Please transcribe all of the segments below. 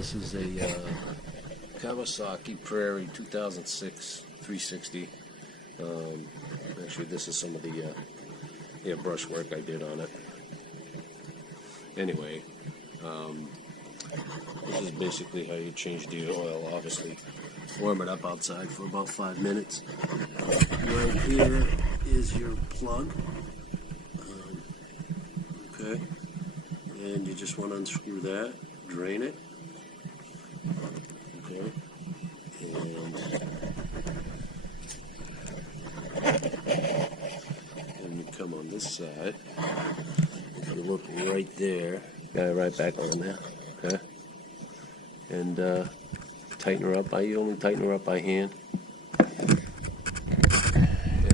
This is a Kawasaki Prairie 2006 360. Actually, this is some of the brush work I did on it. Anyway, this is basically how you change the oil. Obviously, warm it up outside for about 5 minutes. Right here is your plug. Okay, and you just want to unscrew that, drain it. Okay, and you come on this side. You look right there. Got it right back on there. Okay, and tighten her up. I only tighten her up by hand, and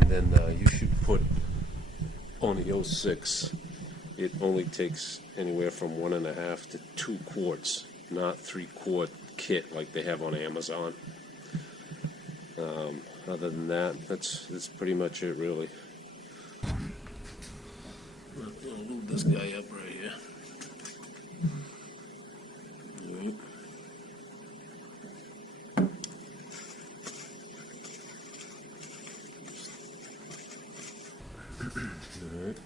then you should put on the 06. It only takes anywhere from 1.5 to 2 quarts, not 3-quart kit like they have on Amazon. Other than that, that's pretty much it, really. I'll move this guy up right here. All right. All right.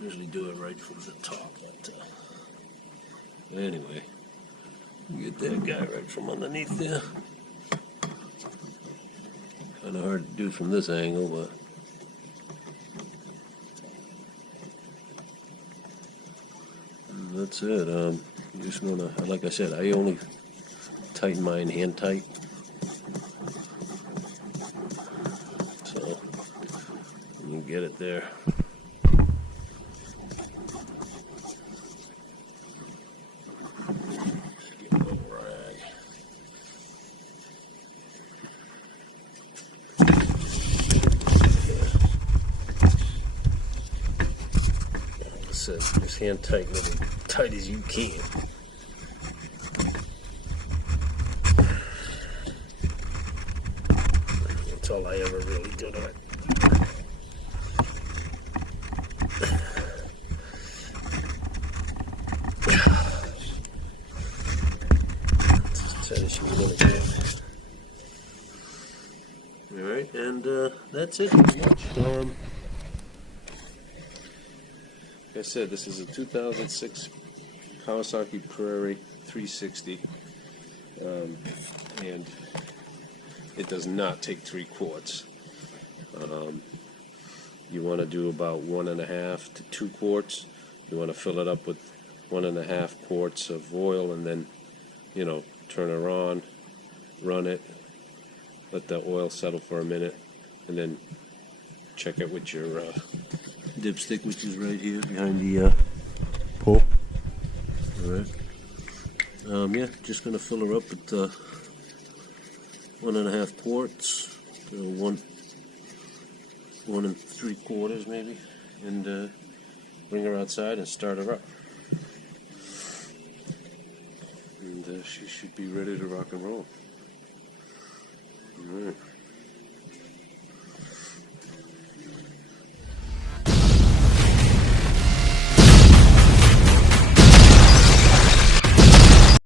Usually do it right from the top, but anyway, get that guy right from underneath there. Kind of hard to do from this angle, but that's it. You just wanna, like I said, I only tighten mine hand tight. So you get it there. Just hand tighten it as tight as you can. That's all I ever really did on it. Just tight as you can. Alright, and that's it pretty much. Like I said, this is a 2006 Kawasaki Prairie 360, and it does not take 3 quarts. You want to do about 1.5 to 2 quarts. You want to fill it up with 1.5 quarts of oil, and then, you know, turn her on, run it, let the oil settle for a minute, and then check it with your dipstick, which is right here behind the pole. Alright. Yeah, just gonna fill her up with 1.5 quarts, 1 3/4 maybe, and bring her outside and start her up. And she should be ready to rock and roll. Alright.